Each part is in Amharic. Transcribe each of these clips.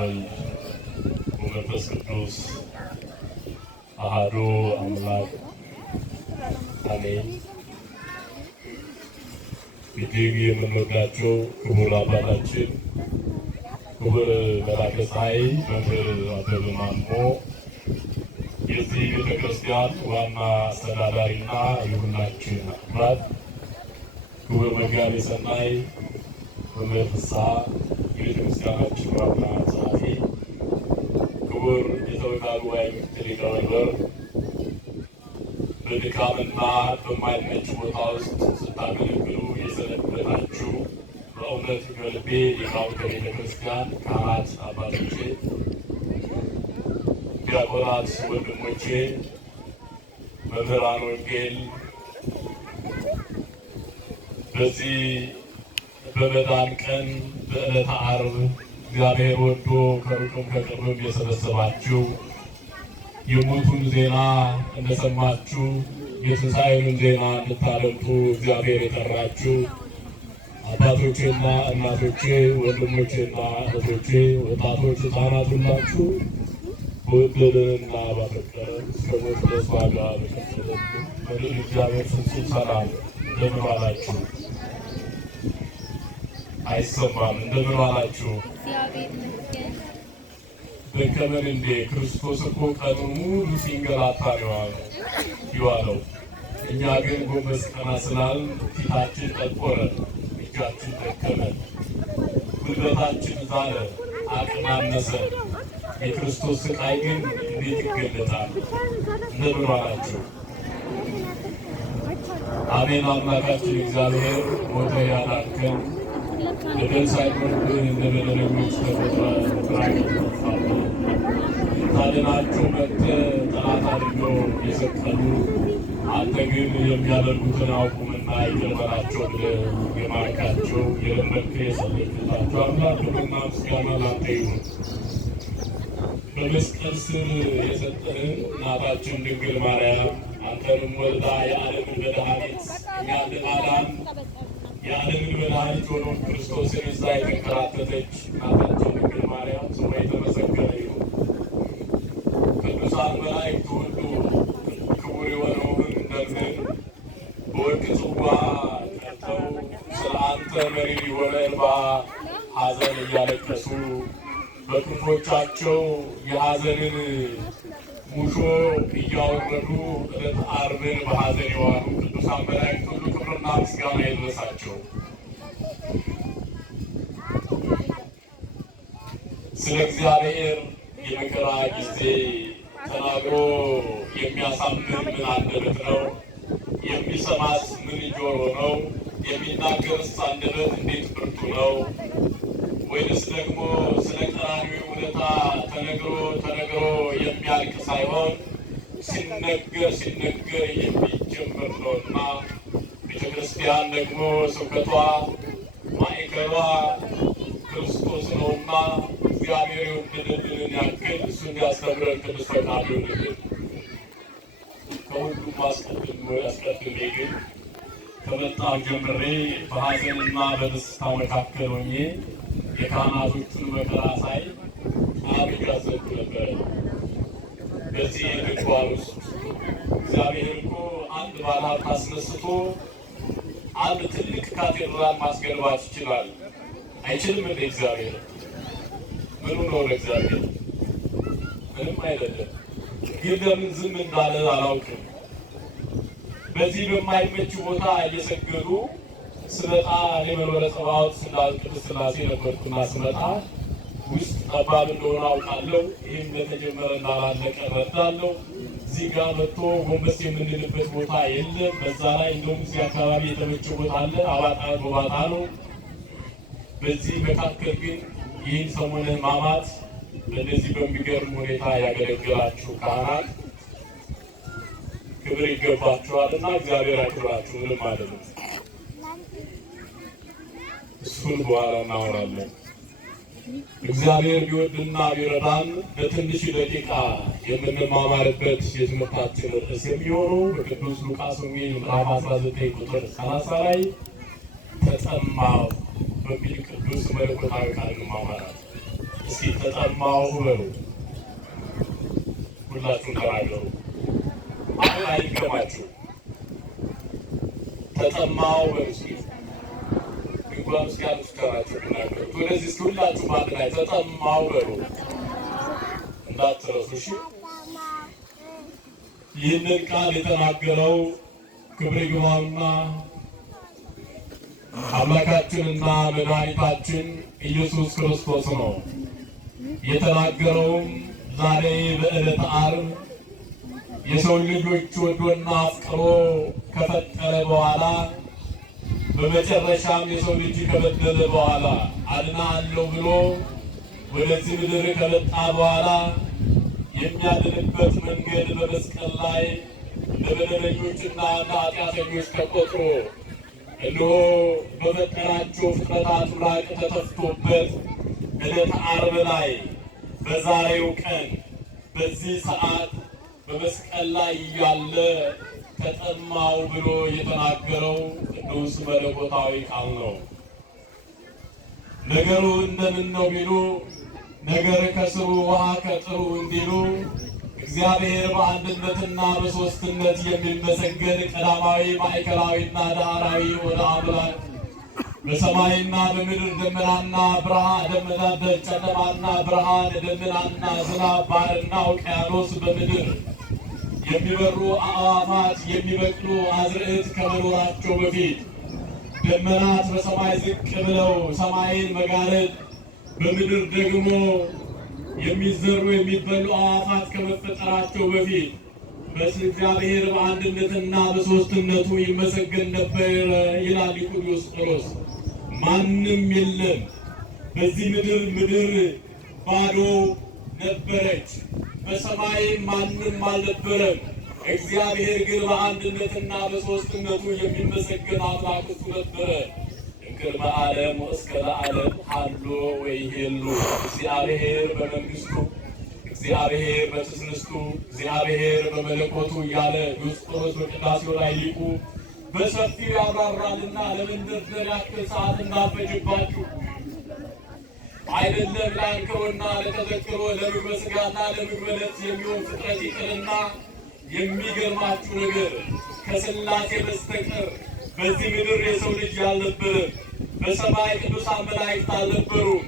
ወወልድ ወመንፈስ ቅዱስ አሐዱ አምላክ አሜን። እጅግ የምንወዳቸው ክቡር አባታችን ክቡር መላከ ፀሐይ መምህር አበበ ማሞ የዚህ ቤተክርስቲያን ዋና አስተዳዳሪና የሁላችን አባት፣ ክቡር መጋቤ ሰናይ መምህር ፍስሐ የቤተክርስቲያናችን ዋና ጸሐፊ፣ ክቡር የሰበካ ጉባኤ ምክትል ሊቀመንበር፣ በድካምና በማይመች ቦታ ውስጥ ስታገለግሉ የሰነበታችሁ በእውነት ከልቤ ሊቃውንተ ቤተክርስቲያን ካህናት አባቶቼ፣ ዲያቆናት ወንድሞቼ፣ መምህራን ወንጌል በዚህ በመዳን ቀን በዕለተ ዓርብ እግዚአብሔር ወዶ ከሩቅም ከቅርብም የሰበሰባችሁ የሞቱን ዜና እንደሰማችሁ የትንሣኤውን ዜና እንድታደምጡ እግዚአብሔር የጠራችሁ አባቶቼና እናቶቼ፣ ወንድሞቼና እህቶቼ፣ ወጣቶች፣ ሕፃናት ሁላችሁ በወደደንና ባፈቀረን እስከ ሞት ድረስ ዋጋ በከፈለን በልዑል እግዚአብሔር ፍጹም ሰላም እንደምን ዋላችሁ? አይሰማም? እንደምን ዋላችሁ? ደከመን እንዴ? ክርስቶስ እኮ ቀኑን ሙሉ ሲንገላታ ነው የዋለው። እኛ ግን ጎንበስ ቀና ስላልን ፊታችን ጠቆረ፣ እጃችን ደከመ፣ ጉልበታችን ዛለ፣ አቅም አነሰ። የክርስቶስ ስቃይ ግን እንዴት ይገለጣል? እንደምን ዋላችሁ? አሜን። አምላካችን እግዚአብሔር ሞተ ያዳንከን በደል ሳይኖርብን እንደ በደለኞች ተቆጥረን ታድናቸው መጥተህ ጠላት አድርገው የሰቀሉ አንተ ግን የሚያደርጉትን አውቁምና ይቅር በላቸው ብለህ የማርካቸው የለመድክ የጸለይክላቸው አምላክ ክብርና ምስጋና ላንተ ይሁን። በመስቀል ስር የሰጠህን እናታችን ድንግል ማርያም አንተንም ወልዳ የዓለምን መድኃኒት እኛን ለማዳን የዓለምን መድኃኒት ሆኖ ክርስቶስን ይዛ የተንከራተተች እናታችን ድንግል ማርያም ስሟ የተመሰገነ ይሁን። ቅዱሳን መላእክት ሁሉ ክቡር የሆነውን ደምን በወርቅ ጽዋ ቀርተው ስለ አንተ መሪር የሆነ እንባ ሐዘን እያለቀሱ በክንፎቻቸው የሐዘንን ሙሾ እያወረዱ ዕለተ ዓርብን በሐዘን የዋሉ ቅዱሳን መላእክት ሁሉ ክብርና ምስጋና ይድረሳቸው። ስለ እግዚአብሔር የመከራ ጊዜ ተናግሮ የሚያሳምን ምን አንደበት ነው? የሚሰማስ ምን ጆሮ ነው? የሚናገርስ አንደበት እንዴት ብርቱ ነው? ወይንስ ደግሞ ስለ ቀራንዮ ውለታ ተነግሮ የሚያልቅ ሳይሆን ሲነገር የሚጀምር ነውና ቤተ ክርስቲያን ደግሞ ስብከቷ ማዕከሏ ክርስቶስ ነውና እግዚአብሔር የወደደልንን ያክል እሱ እንዲያስተምረን ቅዱስ ፈቃዱ ይሁንልን። ከሁሉም አስቀድሜ ግን ከመጣሁ ጀምሬ በሐዘንና በደስታ መካከል ሆኜ የካህናቶቹን መከራ ሳይ አብይ ያዘንኩ ነበረ። በዚህ ድንኳን ውስጥ እግዚአብሔር እኮ አንድ ባለሀብት አስነስቶ አንድ ትልቅ ካቴድራል ማስገንባት ይችላል። አይችልም እንደ እግዚአብሔር? ምኑ ነው ለእግዚአብሔር? ምንም አይደለም። ግን ለምን ዝም እንዳለ አላውቅም። በዚህ በማይመች ቦታ እየሰገዱ ስመጣ እኔ መንበረ ጸባዖት ቅድስት ሥላሴ ነበርኩና ስመጣ ውስጥ ጠባብ እንደሆነ አውቃለሁ። ይህም እንደተጀመረ እንዳላለቀ እረዳለሁ። እዚህ ጋር መጥቶ ጎንበስ የምንልበት ቦታ የለም። በዛ ላይ እንደውም እዚህ አካባቢ የተመቸ ቦታ አለ፣ አባጣ ጎባጣ ነው። በዚህ መካከል ግን ይህን ሰሞነ ሕማማት በእነዚህ በሚገርም ሁኔታ ያገለግላችሁ ካህናት ክብር ይገባችኋልና እግዚአብሔር ያክብራችሁ። ምንም ማለት ነው። እሱን በኋላ እናወራለን። እግዚአብሔር ቢወድና ቢረዳን በትንሽ ደቂቃ የምንማማርበት የትምህርታችን ርዕስ የሚሆነው በቅዱስ ሉቃስ ወንጌል ምዕራፍ 19 ቁጥር 30 ላይ ተጠማሁ በሚል ቅዱስ መለኮታዊ ቃል እንማማራለን። እስኪ ተጠማሁ በሉ። ሁላችሁም ተናገሩ። አሁን አይገማችሁ። ተጠማሁ በሉ እስኪ። እንኳን እስኪ አልፍተራችሁ ተናገሩ። ወደዚህ ሁላችሁ ባንድ ላይ ተጠማሁ በሉ እንዳትረሱ እሺ። ይህንን ቃል የተናገረው ክብር ይግባውና አምላካችንና መድኃኒታችን ኢየሱስ ክርስቶስ ነው። የተናገረውም ዛሬ በዕለተ ዓርብ የሰው ልጆች ወዶና አፍቅሮ ከፈጠረ በኋላ በመጨረሻም የሰው ልጅ ከበደለ በኋላ አድናለሁ ብሎ ወደዚህ ምድር ከመጣ በኋላ የሚያድንበት መንገድ በመስቀል ላይ ለበደለኞችና ለኃጢአተኞች ተቆጥሮ እነሆ በፈጠራቸው ፍጥረታት ላቅ ተተፍቶበት ዕለተ ዓርብ ላይ በዛሬው ቀን በዚህ ሰዓት በመስቀል ላይ እያለ ተጠማሁ ብሎ የተናገረው ቅዱስ መለኮታዊ ቃል ነው። ነገሩ እንደምን ነው ቢሉ ነገር ከስሩ ውሃ ከጥሩ እንዲሉ እግዚአብሔር በአንድነትና በሦስትነት የሚመሰገን ቀዳማዊ ማዕከላዊና ዳህራዊ ወደ አምላክ በሰማይና በምድር ደመናና ብርሃን ጨለማና ብርሃን ደመናና ዝናብ ባህርና ውቅያኖስ በምድር የሚበሩ አዕዋፋት የሚበቅሉ አዝርዕት ከመኖራቸው በፊት ደመናት በሰማይ ዝቅ ብለው ሰማይን መጋረድ በምድር ደግሞ የሚዘሩ የሚበሉ አዕዋፋት ከመፈጠራቸው በፊት እግዚአብሔር በአንድነትና በሦስትነቱ ይመሰገን ነበር ይላል ቅዱስ ጳውሎስ። ማንም የለም። በዚህ ምድር ባዶ ነበረች፣ በሰማይ ማንም አልነበረም። እግዚአብሔር ግን በአንድነትና በሦስትነቱ የሚመሰገን አምላክ እሱ ነበረ። ቅድመ ዓለም እስከ ለዓለም ሀሎ ወይሄሉ እግዚአብሔር በመንግስቱ እግዚአብሔር በትስብእቱ እግዚአብሔር በመለኮቱ እያለ ቅዱስ ጳውሎስ በቅዳሴው ላይ ሊቁ በሰፊው ያብራራልና ለመንደርደር ያክል ሰዓት እንዳልፈጅባችሁ አይደለም ለአንክሮና ለተዘክሮ ለምግበ ሥጋና ለምግበ ነፍስ የሚሆን ፍጥረት ይቅርና የሚገርማችሁ ነገር ከሥላሴ በስተቀር በዚህ ምድር የሰው ልጅ አልነበረም። በሰማይ ቅዱሳን መላእክት አልነበሩም።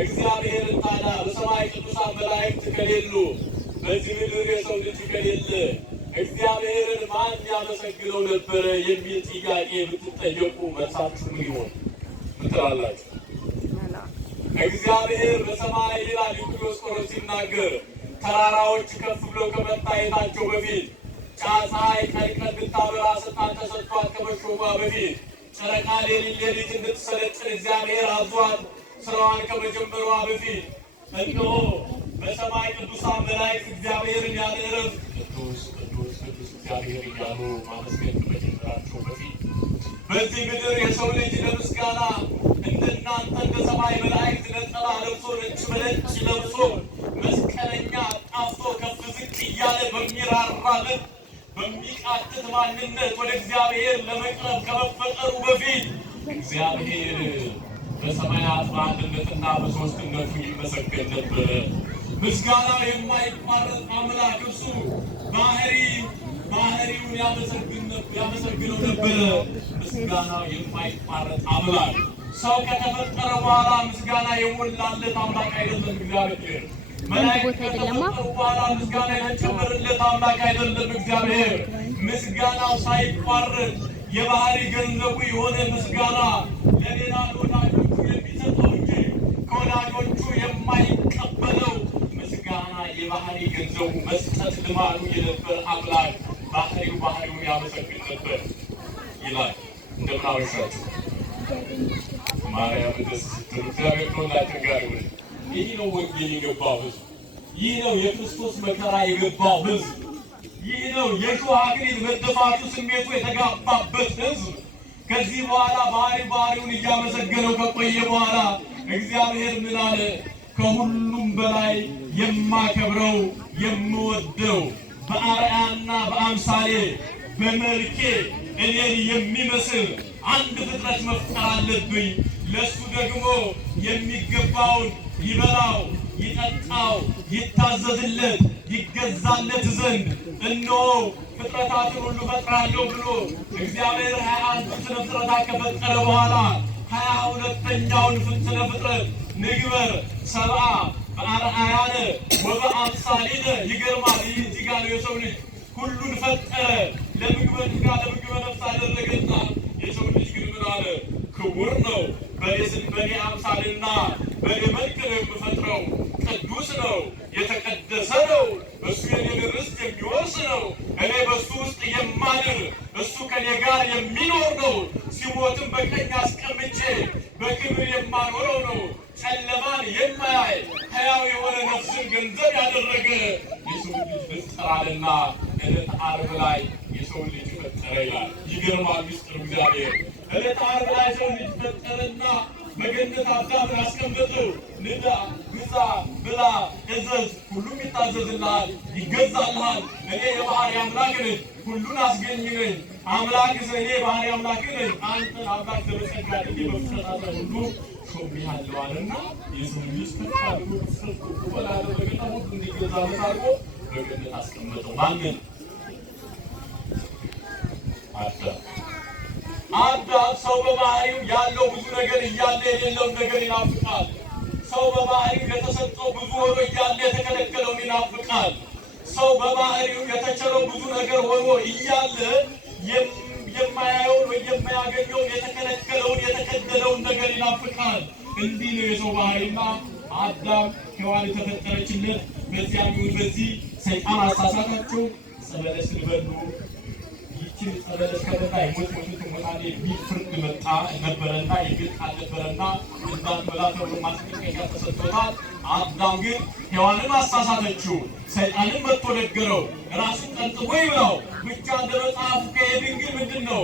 እግዚአብሔርን ታዲያ በሰማይ ቅዱሳን መላእክት ከሌሉ በዚህ ምድር የሰው ልጅ ከሌለ እግዚአብሔርን ማን ያመሰግነው ነበረ የሚል ጥያቄ ብትጠየቁ መልሳችሁ ምን ይሆን? ምን ትላላችሁ? እግዚአብሔር በሰማይ ይላል ቅዱስ ጳውሎስ ሲናገር ተራራዎች ከፍ ብለው ከመታየታቸው በፊት ፀሐይ ቀን ቀን እንድታበራ ስልጣን ተሰጥቷት ከመሾሟ በፊት ጨረቃ ሌሊት እንድትሰለጥን እግዚአብሔር አዟት ስራዋን ከመጀመሯ በፊት እነሆ በሰማይ ቅዱሳን መላእክት እግዚአብሔርን ያለ ዕረፍት ቅዱስ ቅዱስ ቅዱስ እግዚአብሔር እያሉ ማመስገን ከመጀመራቸው በፊት በዚህ ምድር የሰው ልጅ ለምስጋና እንደናንተ እንደ ሰማይ መላእክት ነጠላ ለብሶ ነጭ በነጭ ለብሶ መስቀለኛ ጣፍቶ ከፍ ዝቅ እያለ በሚራራ ልብ በሚቃትት ማንነት ወደ እግዚአብሔር ለመቅረብ ከመፈጠሩ በፊት እግዚአብሔር በሰማያት በአንድነትና በሦስትነቱ ይመሰገን ነበረ። ምስጋና የማይቋረጥ አምላክ እሱ ባህሪውን ያመሰግነው ነበረ። ምስጋናው የማይቋረጥ አምላክ ሰው ከተፈጠረ በኋላ ምስጋና የሞላለት አምላክ አይደለም እግዚአብሔር። መላእክት ከተፈጠሩ በኋላ ምስጋና የተጨመረለት አምላክ አይደለም እግዚአብሔር። ምስጋናው ሳይቋረጥ የባህሪ ገንዘቡ የሆነ ምስጋና ለሌላ ወዳጆቹ የሚሰጠው እንጂ ከወዳጆቹ የማይቀበለው ምስጋና የባህሪ ገንዘቡ መስጠት ልማዱ የነበር አምላክ ባህሪውን ያመሰግን ነበር ይላል። እንደምን አመሻችሁ። ማርያም ደስ ስትሉ እግዚአብሔር ከሁላችን ጋር ይሁን። ይህ ነው ወንጌል የገባው ሕዝብ። ይህ ነው የክርስቶስ መከራ የገባው ሕዝብ። ይህ ነው የሾህ አክሊል መደፋቱ ስሜቱ የተጋባበት ሕዝብ። ከዚህ በኋላ ባህሪውን እያመሰገነው ከቆየ በኋላ እግዚአብሔር ምን አለ? ከሁሉም በላይ የማከብረው የምወደው በአርአያና በአምሳሌ በመልኬ እኔን የሚመስል አንድ ፍጥረት መፍጠር አለብኝ። ለሱ ደግሞ የሚገባውን ይበላው፣ ይጠጣው፣ ይታዘዝለት፣ ይገዛለት ዘንድ እነሆ ፍጥረታትን ሁሉ ፈጥራለሁ ብሎ እግዚአብሔር 21 ስነ ፍጥረታት ከፈጠረ በኋላ 22ኛውን ስነ ፍጥረት ንግበር ሰብአ በአርአያነ ወበአምሳሊነ ይገርማል። ይህ እዚህ ጋር ነው የሰው ልጅ ሁሉን ፈጠረ፣ ለምግበ ሥጋ ለምግበ ነፍስ አደረገና የሰው ልጅ ግን ምን አለ? ክቡር ነው፣ በኔ አምሳልና በኔ መልክ ነው የምፈጥረው፣ ቅዱስ ነው፣ የተቀደሰ ነው፣ እሱ የኔን ርስት የሚወርስ ነው፣ እኔ በሱ ውስጥ የማድር እሱ ከኔ ጋር የሚኖር ነው፣ ሲሞትም በቀኝ አስቀምጬ በክብር የማኖረው ነው፣ ጨለማን የማያይ ሕያው የሆነ ነፍስን ገንዘብ ያደረገ የሰው ልጅ ፈጠረና ዕለተ ዓርብ ላይ የሰው ልጅ ፈጠረ ይላል። ይገርማል ምስጢሩ እግዚአብሔር። ዕለተ ዓርብ ላይ ሰው ልጅ ፈጠረና በገነት አዳምን አስቀመጠው። ንዳ፣ ግዛ፣ ብላ፣ እዘዝ፣ ሁሉም ይታዘዝልሃል፣ ይገዛልሃል። እኔ የባህሪ አምላክ ነኝ፣ ሁሉን አስገኝ ነኝ። አምላክ እኔ የባህሪ አምላክ ነኝ። አንተን አምላክ ዘበጸጋ እንዲ በፍጥረታት ሁሉ ሾሜሃለሁ አለና የሰው ልጅ ከፍ አድርጎ በላደረገና ሁሉ እንዲገዛለት አድርጎ በገነት አስቀመጠው። ማንን? አዳም። ሰው በባህሪው ያለው ብዙ ነገር እያለ የሌለውን ነገር ይናፍቃል። ሰው በባህሪው የተሰጠው ብዙ ሆኖ እያለ የተከለከለውን ይናፍቃል። ሰው በባህሪው የተቸረው ብዙ ነገር ሆኖ እያለ የማያየውን ወይ የማያገኘውን የተከለከለውን የተከደለውን ነገር ይናፍቃል። እንዲህ ነው የሰው ባህሪና አዳም ሔዋን የተፈጠረችለት። በዚያም ይሁን በዚህ ሰይጣን አሳሳታቸው። ጸበለስን በሉ። ይህችን ጸበለስ ከበላ የሞት ትሞታለህ የሚል ፍርድ መጣ ነበረና የግድ አልነበረና እንዳትበላ ተብሎ ማስጠንቀቂያ ተሰጥቶታል። አዳም ግን ሔዋንን አሳሳተችው። ሰይጣንን መጥቶ ነገረው፣ ራሱን ጠንጥቆ ይብላው ብቻ። እንደ መጽሐፍ ከሄድን ግን ምንድን ነው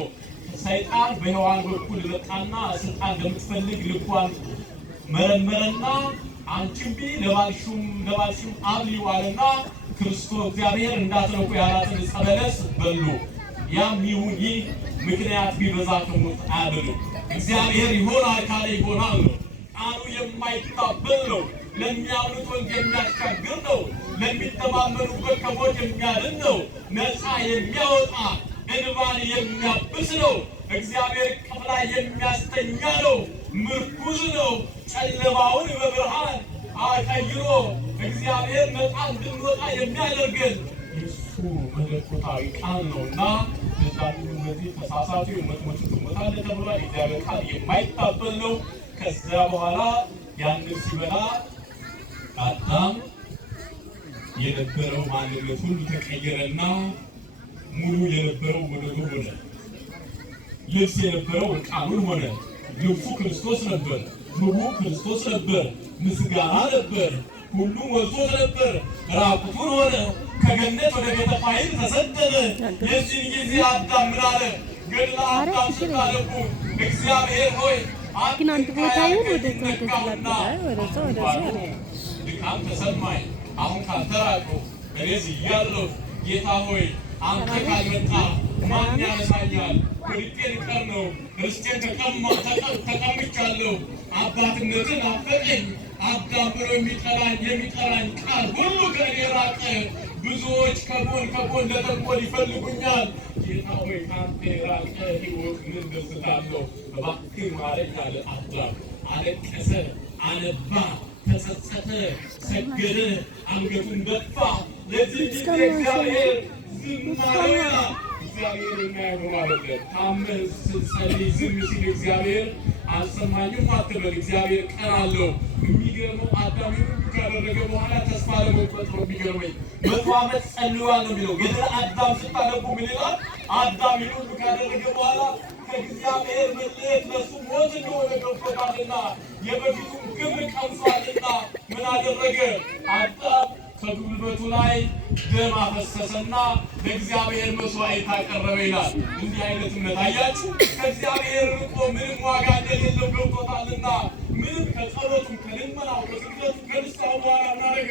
ሰይጣን በሔዋን በኩል መጣና ስልጣን እንደምትፈልግ ልቧን መረመረና አንቺም ቢ ለባልሽም አብሊው አለና ክርስቶስ እግዚአብሔር እንዳትነኩ ያላትን ዕፀ በለስ በሉ። ያም ይሁን ይህ ምክንያት ቢበዛ ከሞት አያድንም። እግዚአብሔር ይሆናል ካለ ይሆናል ነው። ቃሉ የማይታበል ነው። ለሚያምኑት ወንድ የሚያሻግር ነው። ለሚተማመኑበት ከሞት የሚያድን ነው። ነፃ የሚያወጣ እንባን የሚያብስ ነው። እግዚአብሔር እቅፍ ላይ የሚያስተኛ ነው። ምርኩዝ ነው። ጨለማውን በብርሃን ቀይሮ እግዚአብሔር ነፃ እንድንወጣ የሚያደርገን የእሱ መለኮታዊ ቃል ነውና ለዛም እነዚህ ተሳሳቱ የሞት ትሞታለህ ተብሏል። እግዚአብሔር ቃል የማይታበል ነው። ከዚያ በኋላ ያንን ሲበላ አዳም የነበረው ማንነት ሁሉ ተቀየረና ሙሉ የነበረው ወደዶ ሆነ። ልብስ የነበረው ዕርቃኑን ሆነ። ልብሱ ክርስቶስ ነበር። ምግቡ ክርስቶስ ነበር። ምስጋና ነበር። ሁሉም ወዞት ነበር። ራቁቱን ሆነ። ከገነት ወደ ቤተ ፋይል ተሰደደ። የዚህን ጊዜ አዳም ምን አለ? ገድለ አዳም ስታነቡ እግዚአብሔር ሆይ ግን አንድ ቦታ ይሁን ወደ ድካም ተሰማኝ። አሁን ካንተ ራቅሁ፣ እኔ ዝያለሁ። ጌታ ሆይ አንተ ካልመጣ ማን ያነሳኛል? ወድቄ ልቀር ነው። ርስቴን ተቀምቻለሁ። አባትነትን አፈቀኝ። አዳም ብሎ የሚጠራኝ ቃል ሁሉ ከእኔ ራቀ። ብዙዎች ከጎን ለተንኮል ይፈልጉኛል። ጌታ ሆይ ከአንተ የራቀ ሕይወት ምን ደስታ አለው? እባክህ ማረኝ አለ አዳም። አለቀሰ፣ አነባ፣ ተጸጸተ፣ ሰገደ፣ አንገቱን ደፋ። ለዚህ ጊዜ እግዚአብሔር ዝም አለ። እግዚአብሔር የሚያየው አይደለም። ታመህ ስትጸልይ ዝም ሲል እግዚአብሔር አልሰማኝም አትበል። እግዚአብሔር ቀን አለው። የሚገርመው አዳም ሁሉ ካደረገ በኋላ ተስፋ ለመቁረጥ ነው። የሚገርመኝ 100 ዓመት ጸልዋል ነው የሚለው። ገድለ አዳም ስታነቡ ምን ይላል? አዳም ሁሉ ካደረገ በኋላ ከእግዚአብሔር መለየት ለሱ ሞት እንደሆነ ገብቶታልና የበፊቱን ክብር ቀምሷልና ምን አደረገ? አዳም ከጉልበቱ ላይ ደም አፈሰሰና ለእግዚአብሔር መስዋዕት አቀረበ ይላል። እንዲህ አይነት እምነት አያችሁ፣ ከእግዚአብሔር ርቆ ምንም ዋጋ እንደሌለው ገብቶታልና ምንም ከጸሎቱም ከልመናው ከስግደቱ ከንስሐው በኋላ እናደረገ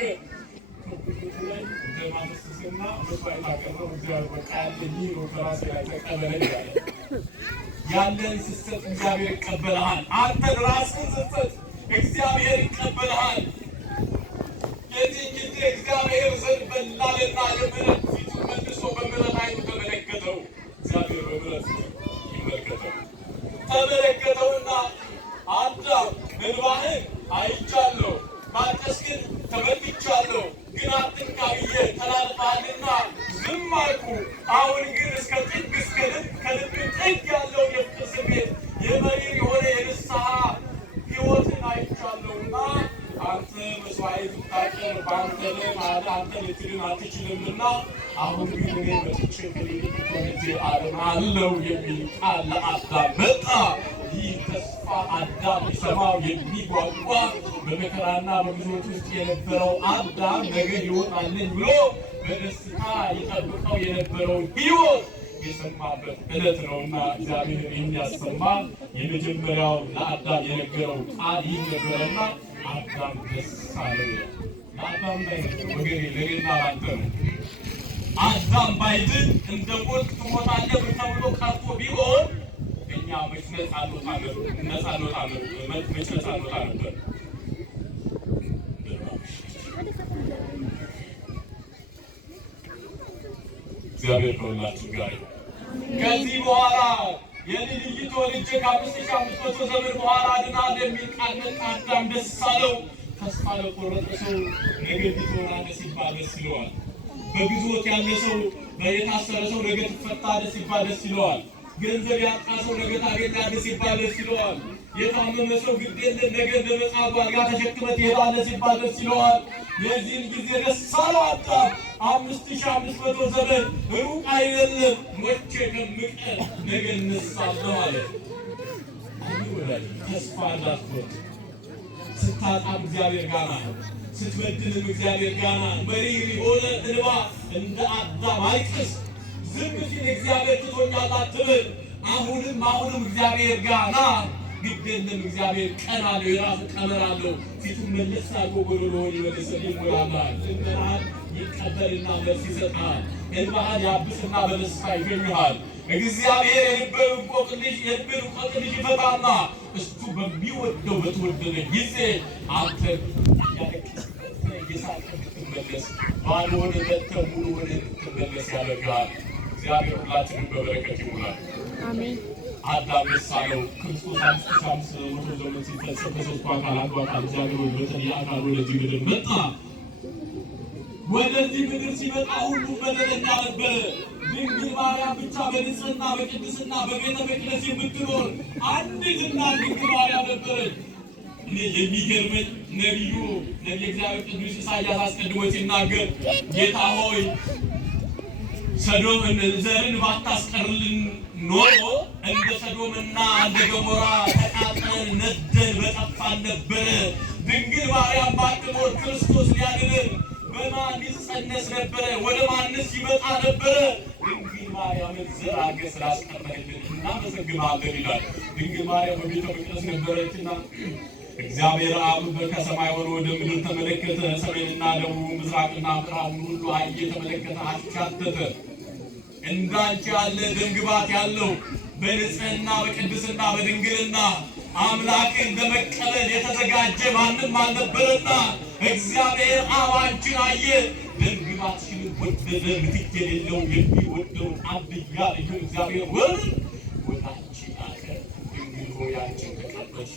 ከጉልበቱ ላይ ደም አፈሰሰና መስዋዕት አቀረበ። እግዚአብሔር በቃ ያለኝ ነው ከራሴ ላይ ተቀበለ ይላል። ያለን ስትሰጥ እግዚአብሔር ይቀበልሃል። አንተን ራስህን ስትሰጥ እግዚአብሔር ይቀበልሃል። የዚህ ጊዜ እግዚአብሔር ዘንድ በላልና የምሕረት ፊቱን መልሶ በምሕረት ዓይኑ ተመለከተው። እግዚአብሔር በምሕረት ይመለከተው ተመለከተውና አዳም እንባህን አይቻለሁ፣ ማልቀስህን ተመልክቻለሁ፣ ግን አትንካ ብዬ ተላልፈሃልና ዝም አልኩ። አሁን ግን እስከ ጥግ እስከ ከልብ ጥግ ያለው የፍቅር ስሜት የመሪር የሆነ የንስሐ ሕይወትን አይቻለሁና አንተ መስዋዕት ታቀር በአንተ ደም አለ አንተ ልትድን አትችልምና አሁን ግን እኔ መጥቼ ከሌሊት ተነጄ አድናለሁ የሚል ቃል ለአዳም መጣ። ይህ ተስፋ አዳም ሊሰማው የሚጓጓ በመከራና በግዞት ውስጥ የነበረው አዳም ነገ ሕይወት አለኝ ብሎ በደስታ የጠብቀው የነበረውን ሕይወት የሰማበት ዕለት ነውና እግዚአብሔር የሚያሰማ የመጀመሪያው ለአዳም የነገረው ቃል ይህ ነበረና አዳም ደስ አለው። ለአዳም ላይ ወገኔ ለኔና ላንተ ነው። አዳም ባይድን እንደ ሞት ትሞታለህ ተብሎ ቀርቶ ቢሆን እኛ መች ነፃ እንወጣ ነበር። እግዚአብሔር ከሁላችን ጋር ይሁን። ከዚህ በኋላ የልጅ ልጅ ተወልጄ ከ5500 ዘመን በኋላ አድናለሁ የሚል ቃል መጣ። አዳም ደስ አለው። ተስፋ ለቆረጠ ሰው ነገ ትሆናለህ ሲባል ደስ ይለዋል። በግዞት ያለ ሰው የታሰረ ሰው ነገ ትፈታለህ ሲባል ደስ ይለዋል። ገንዘብ ያጣ ሰው ነገ ታገኛለህ ሲባል ደስ ይለዋል። የታመመ ሰው ግድ የለም ነገ በመጻጉዕ አልጋ ተሸክመህ ትሄዳለህ ሲባል ደስ ይለዋል። የዚህን ጊዜ ደስ አለው አዳም። 5500 ዘመን ሩቅ አይደለም፣ ሞቼ ከምቀር ነገ እነሳለሁ አለ። ተስፋ እንዳትቆርጥ። ስታጣም እግዚአብሔር ጋር ናት፣ ስትበድልም እግዚአብሔር ጋር ናት። መሪር የሆነ እንባ እንደ አዳም አልቅስ። ዝም ሲል እግዚአብሔር ትቶኛል አትበል። አሁንም እግዚአብሔር ጋር ናት። ግድ የለም እግዚአብሔር ቀን አለው፣ የራሱ ቀመር አለው። ፊቱን መለስ አድርጎ ጎደሎውን ይመልስልህ ይሞላልሃል። ልመናህን ይቀበልና መልስ ይሰጥሃል። እንባህን ያብስና በደስታ ይገኝሃል። እግዚአብሔር የልብህን እንቆቅልሽ ይፈታና እሱ በሚወደው በተወደደ ጊዜ አንተ እየሳቅህ እንድትመለስ ባዶ ሆነህ መጥተህ ሙሉ ሆነህ እንድትመለስ ያደርግሃል። እግዚአብሔር ሁላችንም በበረከት ይሙላል። አሜን። አዳም ደስ አለው። ክርስቶስ 5500 ዘመን ሲፈጸም ከሦስቱ አካል አንዱ አካል እግዚአብሔር ወልድ በተለየ አካል ወደዚህ ምድር መጣ። ወደዚህ ምድር ሲመጣ ሁሉም በደለኛ ነበረ። ድንግል ማርያም ብቻ በንጽሕና በቅድስና በቤተ መቅደስ የምትኖር አንዲት እናት ድንግል ማርያም ነበረች። እኔ የሚገርመኝ ነቢየ እግዚአብሔር ቅዱስ ኢሳያስ አስቀድሞ ሲናገር ጌታ ሆይ ሰዶም ዘርን ባታስቀርልን ኖሮ እንደ ሰዶምና እንደ ገሞራ ተቃጥለን ነደን በጠፋን ነበረ። ድንግል ማርያም ባትሞት ክርስቶስ ሊያድነን በማን ይጸነስ ነበረ? ወደ ማንስ ይመጣ ነበረ? ድንግል ማርያምን ዘር አድርገህ ስላስቀረህልን እናመሰግናለን ይላል። ድንግል ማርያም በቤተ መቅደስ ነበረችና እግዚአብሔር አብ ከሰማይ ሆኖ ወደ ምድር ተመለከተ። ሰሜንና ደቡብ ምስራቅና ምዕራቡን ሁሉ አየ፣ ተመለከተ፣ አሻተተ። እንዳንቺ ያለ ደምግባት ያለው በንጽሕና በቅድስና በድንግልና አምላክን ለመቀበል የተዘጋጀ ማንም አልነበረና እግዚአብሔር አብ አንቺን አየ፣ ደምግባትሽን ወደደ። ምትክ የሌለው የሚወደውን አንድያ ልጁን እግዚአብሔር ወልድ ወደ አንቺ ላከ። ድንግል ሆይ አንቺን ተቀበልሽ።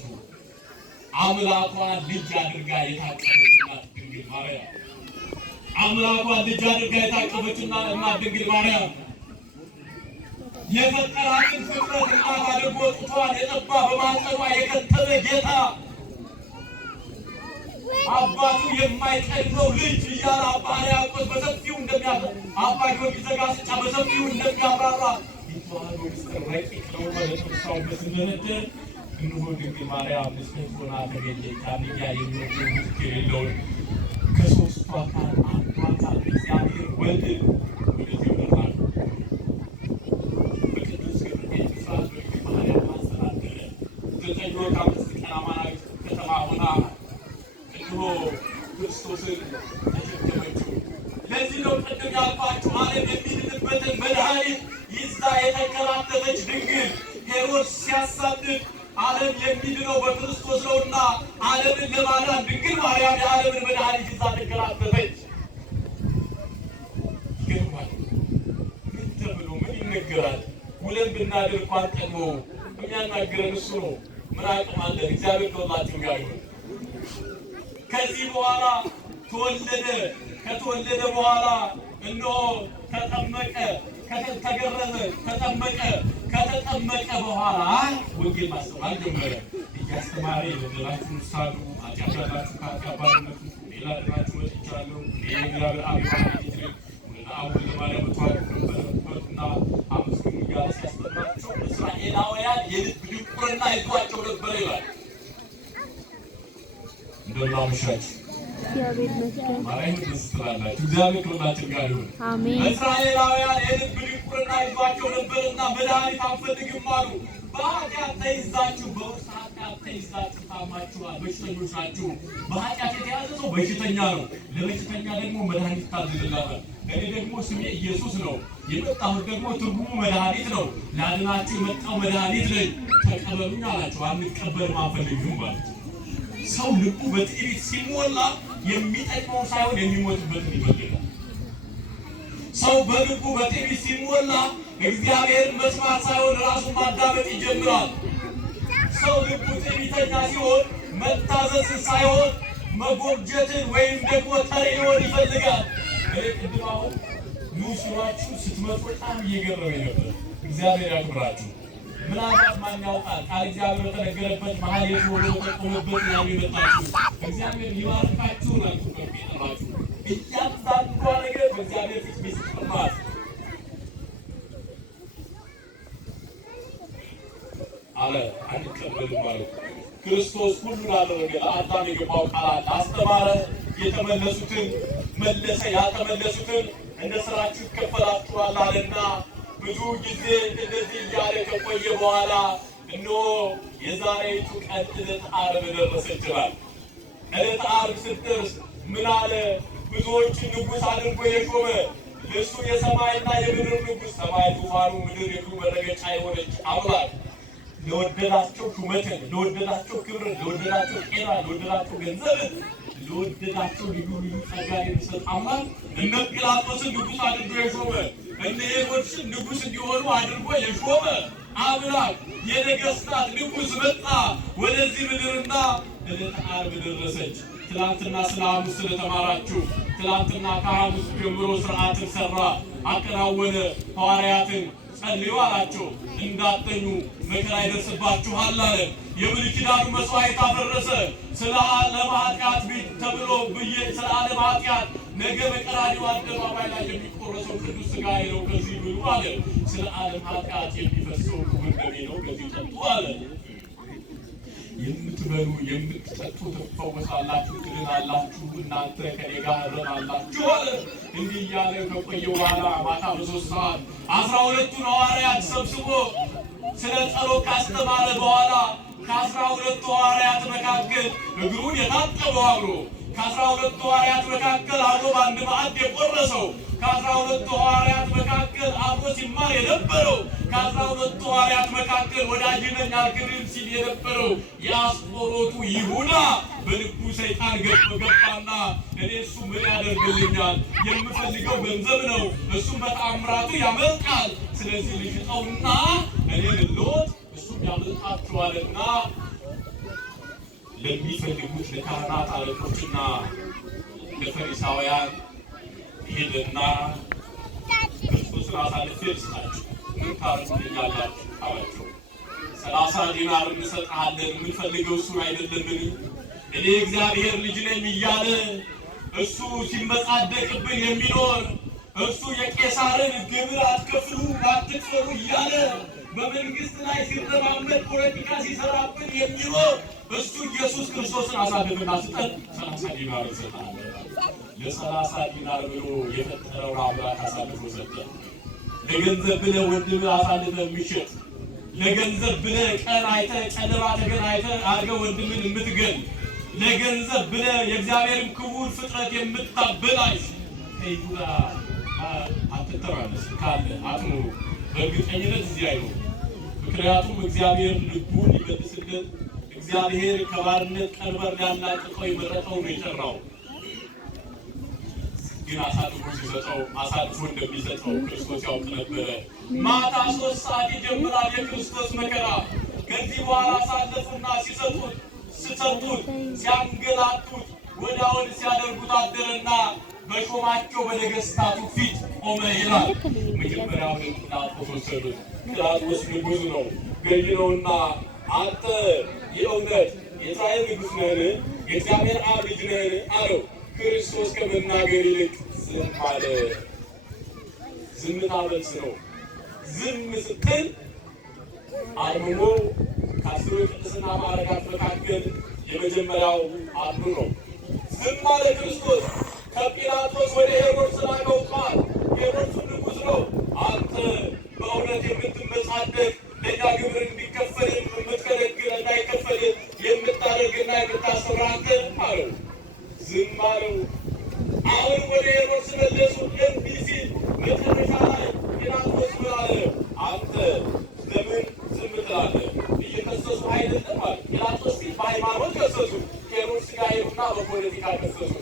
አምላኳን ልጅ አድርጋ የታቀፈች እናት ድንግል ማርያም፣ አምላኳን ልጅ አድርጋ የታቀፈች እናት ድንግል ማርያም የፈጠራትን ፍጥረት እናት አድርጎ ጡቷን የጠባ በማህፀኗ የከተመ ጌታ አባቱ የማይቀድመው ልጅ እያለ አባ ሕርያቆስ በሰፊው አባ ጊዮርጊስ ዘጋስጫ በሰፊው እንደሚያብራራ የተዋህዶ ምስጢር ረቂቅ ነው። በለተሳውበት እንደነደር እንሆ ድንግል ማርያም ንጽሕት ሆና ተገኘች። አንድያ የሚወደው ምትክ የሌለውን ከሦስቱ አካል አንዱ አካል እግዚአብሔር ወልድን ወደዚህ መራል። በቅዱስ ገብርኤል ብስራት በድንግል ማርያም ማስተዳደረ 9 ወር ከ5 ቀን አማናዊት ከተማ ሆና እንሆ ክርስቶስን ተሸከመችው። ለዚህ ነው ቅድም ያልኳችሁ ዓለም የሚድንበትን መድኃኒት ይዛ የተንከራተተች ድንግል ሄሮድስ ሲያሳድድ ዓለም የሚድነው በክርስቶስ ነውና ዓለምን ለማዳን ድንግል ማርያም የዓለምን መድኃኒት ይዛ ተንከራተተች። ይገርማል። ምን ተብሎ ምን ይነገራል? ውለን ብናድር እንኳን ጠግቦ የሚያናግረን እሱ ነው። ምን አቅም አለን? እግዚአብሔር ከሁላችሁ ጋር ይሁን። ከዚህ በኋላ ተወለደ። ከተወለደ በኋላ እነሆ ተጠመቀ፣ ተገረዘ፣ ተጠመቀ። ከተጠመቀ በኋላ ወንጌል ማስተማር ጀመረ። እያስተማረ የበደላችሁን ሳሉ ኃጢአት ያላችሁ ከኃጢአት ባርነት ሌላ ድናችሁ ወጥቻለሁ የእግዚአብሔር አብ ይባርክ አሁን ለማርያም ተዋርኩበትና አመስግኑ እያለ ሲያስተምራቸው እስራኤላውያን የልብ ድንቁርና ይዟቸው ነበር ይላል። እንደምን አመሻችሁ። እግዚአብሔር ይመስገን። ማርያም ደስ ትላላችሁ። እግዚአብሔር ከሁላችን ጋር ይሁን። አሜን። እስራኤላውያን የልብ ድንቁርና ይዟቸው ነበርና መድኃኒት አንፈልግም አሉ። በኃጢአት ተይዛችሁ፣ በውስጥ ኃጢአት ተይዛችሁ ታማችኋል፣ በሽተኞች ናችሁ። በኃጢአት የተያዘ ሰው በሽተኛ ነው። ለበሽተኛ ደግሞ መድኃኒት ታዝዝላታል። እኔ ደግሞ ስሜ ኢየሱስ ነው፣ የመጣሁት ደግሞ ትርጉሙ መድኃኒት ነው። ላድናችሁ የመጣው መድኃኒት ነኝ፣ ተቀበሉኝ አላቸው። አንቀበልም አንፈልግም ማለት ሰው ልቡ በትዕቢት ሲሞላ የሚጠቅመው ሳይሆን የሚሞትበትን ይፈልጋል። ሰው በልቡ በትዕቢት ሲሞላ እግዚአብሔርን መስማት ሳይሆን ራሱን ማዳመጥ ይጀምራል። ሰው ልቡ ትዕቢተኛ ሲሆን መታዘዝን ሳይሆን መጎብጀትን ወይም ደግሞ ተሪ ሊሆን ይፈልጋል። ቅድም አሁን ኑ ሲሏችሁ ስትመጡ በጣም እየገረመኝ ነበር። እግዚአብሔር ያክብራችሁ። ምናልባት ማን ያውቃል? ቃል እግዚአብሔር በተነገረበት መሀል የሆነ ተቆመበት የሚመጣችሁ እግዚአብሔር ሊባርካችሁ ነው። ከሚጠራችሁ እያንዳንዷ ነገር በእግዚአብሔር ፊት ሚስጥርናት አለ። አንቀበልም አሉ። ክርስቶስ ሁሉን አደረገ። ለአዳም የገባው ቃል አለ። አስተማረ፣ የተመለሱትን መለሰ፣ ያልተመለሱትን እንደ ስራችሁ ይከፈላችኋል አለና ብዙ ጊዜ እንደዚህ እያለ ከቆየ በኋላ እነሆ የዛሬቱ ቀን ዕለተ ዓርብ ደረሰች ይላል። ዕለተ ዓርብ ስትደርስ ምን አለ? ብዙዎችን ንጉሥ አድርጎ የሾመ እሱ የሰማይና የምድር ንጉሥ፣ ሰማይ ዙፋኑ፣ ምድር የእግሩ መረገጫ የሆነች አምላክ ለወደዳቸው ሹመትን፣ ለወደዳቸው ክብርን፣ ለወደዳቸው ጤና፣ ለወደዳቸው ገንዘብን፣ ለወደዳቸው ልዩ ልዩ ጸጋ የሚሰጥ አምላክ እነ ጲላጦስን ንጉሥ አድርጎ የሾመ እነ ሄሮድስን ንጉሥ እንዲሆኑ አድርጎ የሾመ አምላክ የነገሥታት ንጉሥ መጣ ወደዚህ ምድርና ዕለተ ዓርብ ደረሰች። ትላንትና ስለ ሐሙስ ስለተማራችሁ ትላንትና ከሐሙስ ጀምሮ ስርዓትን ሰራ፣ አከናወነ። ሐዋርያትን ጸልዩ አላቸው። እንዳትተኙ መከራ ይደርስባችኋል አለ። የብሉይ ኪዳኑ መስዋዕት አፈረሰ። ስለ ዓለም ኃጢአት ተብሎ ስለ ዓለም ኃጢአት ነገ በቀራንዮ አደባባይ ላይ የሚቆረሰው ቅዱስ ሥጋዬ ነው፣ ከዚህ ብሉ አለ። ስለ ዓለም ኃጢአት የሚፈሰው ክቡር ደሜ ነው፣ ከዚህ ጠጡ አለ። የምትበሉ የምትጠጡ ትፈወሳላችሁ፣ ትድናላችሁ፣ እናንተ ከኔ ጋር ትድናላችሁ አለ። እንዲህ እያለ ከቆየ በኋላ ማታ በ3 ሰዓት 12ቱን ሐዋርያት ሰብስቦ ስለ ጸሎት ካስተማረ በኋላ ከ12ቱ ሐዋርያት መካከል እግሩን የታጠበው አብሮ ከ12ቱ ሐዋርያት መካከል አብሮ በአንድ ማዕድ የቆረሰው ከ12ቱ ሐዋርያት መካከል አብሮ ሲማር የነበረው ከ12ቱ ሐዋርያት መካከል ወዳጅ ነኝ አልክድም ሲል የነበረው የአስቆሮቱ ይሁዳ በልቡ ሰይጣን ገባና እኔ እሱ ምን ያደርግልኛል? የምፈልገው ገንዘብ ነው፣ እሱም በተአምራቱ ያመልጣል። ስለዚህ ልሽጠውና እኔ ልሎት እሱም ያመልጣችኋልና ለሚፈልጉት ለካህናት አለቆችና ለፈሪሳውያን ሄደና ክርስቶስን አሳልፌ ልስጣችሁ፣ ምን ታደርጉልኛላችሁ አላቸው። 30 ዲናር እንሰጥሃለን፣ የምንፈልገው እሱን አይደለምን? እኔ እግዚአብሔር ልጅ ነኝ እያለ እሱ ሲመጻደቅብን የሚኖር እሱ የቄሳርን ግብር አትከፍሉ አትክፈሉ እያለ በመንግስት ላይ ሲረማመድ ፖለቲካ ሲሰራብን የሚኖር እሱ ኢየሱስ ክርስቶስን አሳልፍና ስጠን፣ 30 ዲናር እንሰጥሃለን። ለ30 ዲናር ብሎ የፈጠረውን አምላክ አሳልፎ ሰጠ። ለገንዘብ ብለህ ወንድምህ አሳልፈህ የሚሸጥ ለገንዘብ ብለህ ቀን አይተህ ጨለማ ተገናኝተህ አድርገህ ወንድምን የምትገል ለገንዘብ ብለህ የእግዚአብሔርን ክቡር ፍጥረት የምታበላሽ ከይሁዳ አትተራመስ ካለ አትኑሩ። በእርግጠኝነት እዚህ አይኖርም። ምክንያቱም እግዚአብሔር ልቡን ሊመልስለት፣ እግዚአብሔር ከባርነት ቀንበር ሊያላቅቀው የመረጠው ነው የጠራው። ግን አሳልፎ ሲሰጠው አሳልፎ እንደሚሰጠው ክርስቶስ ያውቅ ነበረ። ማታ 3 ሰዓት ይጀምራል የክርስቶስ መከራ። ከዚህ በኋላ አሳለፉና ሲሰጡት ሲያንገላቱት ወደ አውድ ሲያደርጉት አደረና በሾማቸው በነገሥታቱ ፊት ቆመ ይላል። መጀመሪያ ወደ ጲላጦስ ወሰዱት። ጲላጦስ ንጉሥ ነው፣ ገዢ ነውና አንተ የእውነት የእስራኤል ንጉሥ ነህን? የእግዚአብሔር አብ ልጅ ነህን? አለው። ክርስቶስ ከመናገር ይልቅ ዝም አለ። ዝምታ መልስ ነው። ዝም ስትል አርምሞ ከአስሩ የቅድስና ማዕረጋት መካከል የመጀመሪያው አንዱ ነው። ዝም አለ ክርስቶስ። ከጲላጦስ ወደ ሄሮድስ ላከው ቃል። ሄሮድስ ንጉሥ ነው። አንተ በእውነት የምትመጻደቅ ለእኛ ግብር እንዲከፈል የምትከለክል እንዳይከፈል የምታደርግና የምታሰራ አንተ አለው። ዝም አለው። አሁን ወደ ሄሮድስ መለሱ። እንዲህ ሲል መጨረሻ ላይ ጲላጦስ ምን አለ? አንተ ለምን ዝም ትላለህ? እየከሰሱ አይደለም አለ። ጲላጦስ ሲል በሃይማኖት ከሰሱ። ሄሮድስ ጋር ሄዱና በፖለቲካ ከሰሱ።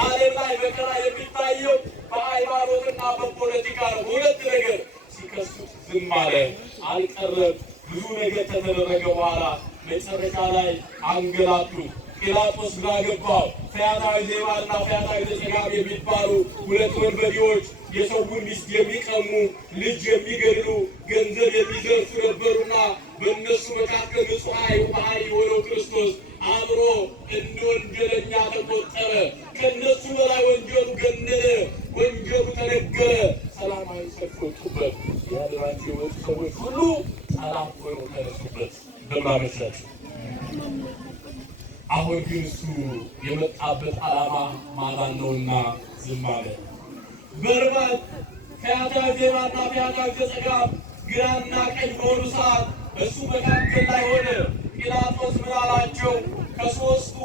ዓለም ላይ መከራ የሚታየው በሃይማኖትና በፖለቲካ ነው። ሁለት ነገር ሲከሱት ዝም አለ፣ አልቀረም። ብዙ ነገር ከተደረገ በኋላ መጨረሻ ላይ አንገላቱት። ጲላጦስ ግራ ገባው። ፈያታዊ ዜማና ፈያታዊ ዘጸጋም የሚባሉ ሁለት ወንበዴዎች የሰውን ሚስት የሚቀሙ፣ ልጅ የሚገድሉ፣ ገንዘብ የሚዘርፉ ነበሩና በእነሱ መካከል ንጹሕ የሆነው ክርስቶስ አብሮ እንደ ወንጀለኛ ተቆጠረ። ከእነሱ በላይ ወንጀሉ ገነነ፣ ወንጀሉ ተነገረ። ሰላማዊ ሰልፍ ወጡበት። ያድራቸው የወጡ ሰዎች ሁሉ ሰላም ሆነው ተነሱበት። በማመሻቸው አሁን ግን እሱ የመጣበት ዓላማ ማዳን ነውና ዝም አለ። በርባን ፈያታዊ ዜማና ፈያታዊ ዘጸጋም ግራና ቀኝ በሆኑ ሰዓት እሱ መካከል ላይ ሆነ። ጲላጦስ ምን አላቸው? ከሦስቱ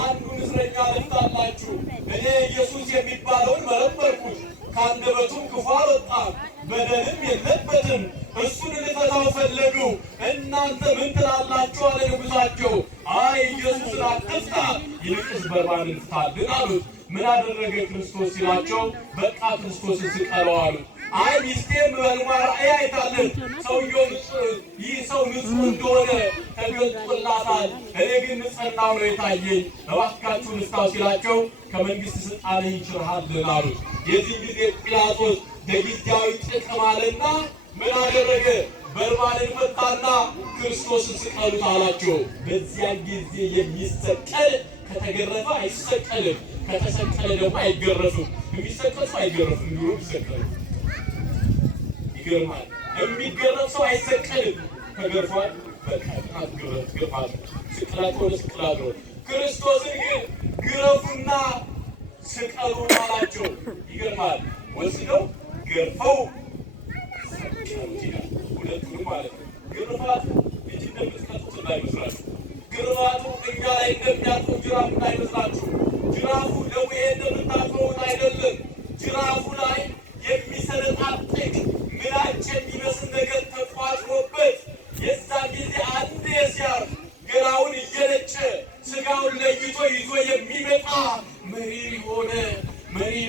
አንዱን እስረኛ ልፍታላችሁ። እኔ ኢየሱስ የሚባለውን መረመርኩት፣ ከአንደበቱም ክፉ አልወጣም፣ በደልም የለበትም። እሱን ልፈታው ፈለጉ። እናንተ ምን ትላላችሁ? አለ ንጉሣቸው። አይ ኢየሱስን አትፍታ፣ ይልቅስ በርባንን ፍታልን አሉት። ምን አደረገ ክርስቶስ ሲላቸው፣ በቃ ክርስቶስን ስቀለው አሉት። አይ ሚስቴም በሕልሟ ራእይ አይታለች፣ ሰውየው ይህ ሰው ንጹሕ እንደሆነ ተገልጦላታል። እኔ ግን ንጽሕናው ነው የታየኝ፣ እባካችሁ ንስታው ሲላቸው፣ ከመንግሥት ሥልጣን ይችርሃልን አሉት። የዚህ ጊዜ ጲላጦስ ለጊዜያዊ ጥቅም አለና ምን አደረገ? በርባንን ፈታና ክርስቶስን ስቀሉት አላቸው። በዚያን ጊዜ የሚሰቀል ከተገረፈ አይሰቀልም፣ ከተሰቀለ ደግሞ አይገረፍም። የሚሰቀል ሰው አይገረፍም፣ እንዲሁ ይሰቀል። ይገርማል። የሚገረፍ ሰው አይሰቀልም፣ ተገርፏል። በቃ አትገረፍ ግርፋት ስቅላት ሆነ ስቅላት ሆነ። ክርስቶስን ግን ግረፉና ስቀሉ አላቸው። ይገርማል። ወስደው ገርፈው ሰቀሉት ይላል። ሁለቱንም ማለት ነው። ግርፋቱ ልጅ እንደምትቀጡት እንዳይመስላችሁ። ግርፋቱ እኛ ላይ እንደሚያልፈው ጅራፍ እንዳይመስላችሁ። ጅራፉ ለሙሄ እንደምታውቀውት አይደለም። ጅራፉ ላይ የሚሰነጣጥቅ ምላጭ የሚመስል ነገር ተቋጥሮበት የዛ ጊዜ አንድ ሲያርፍ ገላውን እየነጨ ስጋውን ለይቶ ይዞ የሚመጣ መሪር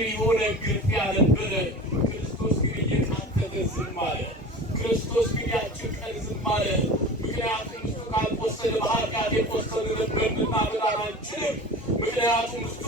የሆነ ግርፊያ ነበረ። ክርስቶስ ግን እየቃተተ ዝም አለ። ክርስቶስ ግን ያችን ቀን ዝም አለ። ምክንያቱም እሱ ካልቆሰለ በኃጢአት የቆሰለ ነበርና መዳን አንችልም። ምክንያቱም እሱ